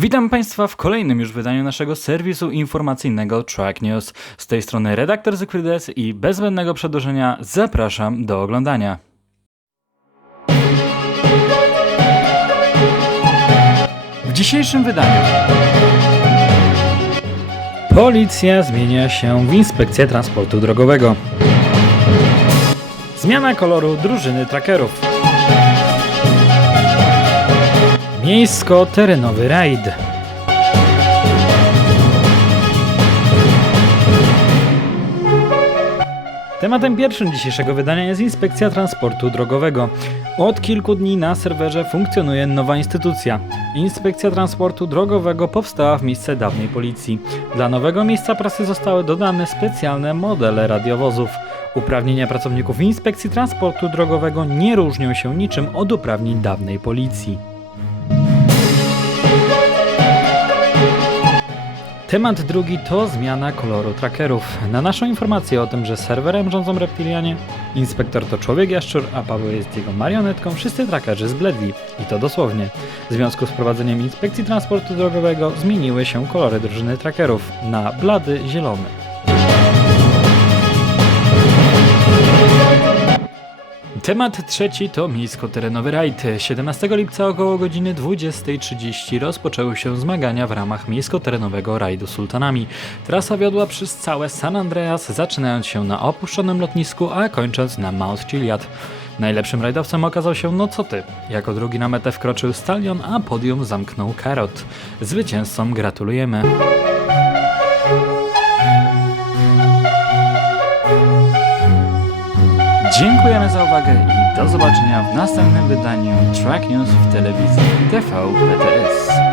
Witam Państwa w kolejnym już wydaniu naszego serwisu informacyjnego Track News. Z tej strony redaktor Zykrydes i bez zbędnego przedłużenia zapraszam do oglądania. W dzisiejszym wydaniu Policja zmienia się w Inspekcję Transportu Drogowego. Zmiana koloru drużyny trackerów. Miejsko-terenowy rajd. Tematem pierwszym dzisiejszego wydania jest Inspekcja Transportu Drogowego. Od kilku dni na serwerze funkcjonuje nowa instytucja. Inspekcja Transportu Drogowego powstała w miejsce dawnej policji. Dla nowego miejsca pracy zostały dodane specjalne modele radiowozów. Uprawnienia pracowników Inspekcji Transportu Drogowego nie różnią się niczym od uprawnień dawnej policji. Temat drugi to zmiana koloru trackerów. Na naszą informację o tym, że serwerem rządzą reptilianie, inspektor to człowiek jaszczur, a Paweł jest jego marionetką, wszyscy trackerzy zbledli. I to dosłownie. W związku z prowadzeniem inspekcji transportu drogowego zmieniły się kolory drużyny trackerów na blady zielony. Temat trzeci to miejsko-terenowy rajd. 17 lipca około godziny 20.30 rozpoczęły się zmagania w ramach miejsko-terenowego rajdu Sultanami. Trasa wiodła przez całe San Andreas, zaczynając się na opuszczonym lotnisku, a kończąc na Mount Chiliad. Najlepszym rajdowcem okazał się No co ty. Jako drugi na metę wkroczył Stallion, a podium zamknął Karot. Zwycięzcom gratulujemy. Dziękujemy za uwagę i do zobaczenia w następnym wydaniu Track News w telewizji TVPTS.